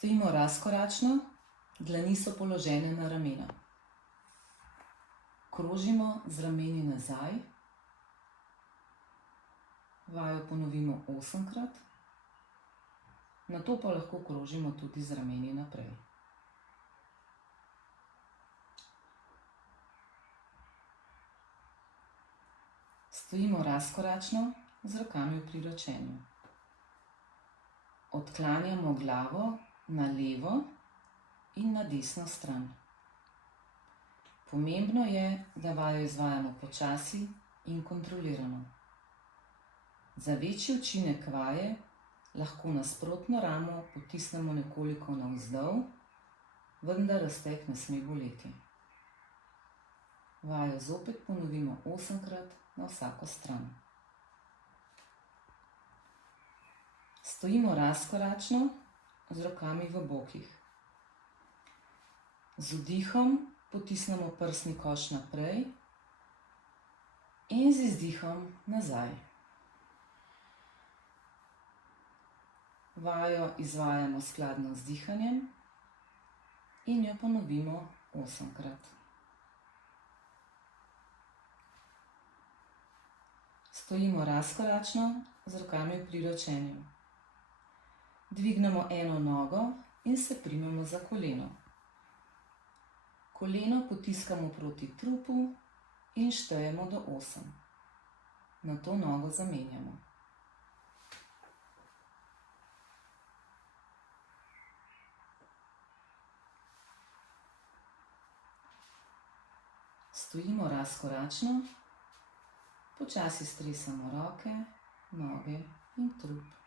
Stojimo razkoračno, dlani so položene na ramena. Krožimo z rameni nazaj. Vajo ponovimo 8-krat. Nato pa lahko krožimo tudi z rameni naprej. Stojimo razkoračno z rokami v priročenju. Odklanjamo glavo na levo in na desno stran. Pomembno je, da vajo izvajamo počasi in kontrolirano. Za večji učinek vaje lahko nasprotno ramo potisnemo nekoliko navzdol, vendar razteg ne sme boleti. Vajo zopet ponovimo 8-krat na vsako stran. Stojimo razkoračno z rokami v bokih. Z vdihom potisnemo prsni koš naprej in z izdihom nazaj. Vajo izvajamo skladno z dihanjem in jo ponovimo 8-krat. Stojimo razkoračno z rokami v priročenju. Dvignemo eno nogo in se primemo za koleno. Koleno potiskamo proti trupu in štejemo do 8. Nato nogo zamenjamo. Stojimo razkoračno, počasi stresamo roke, noge in trup.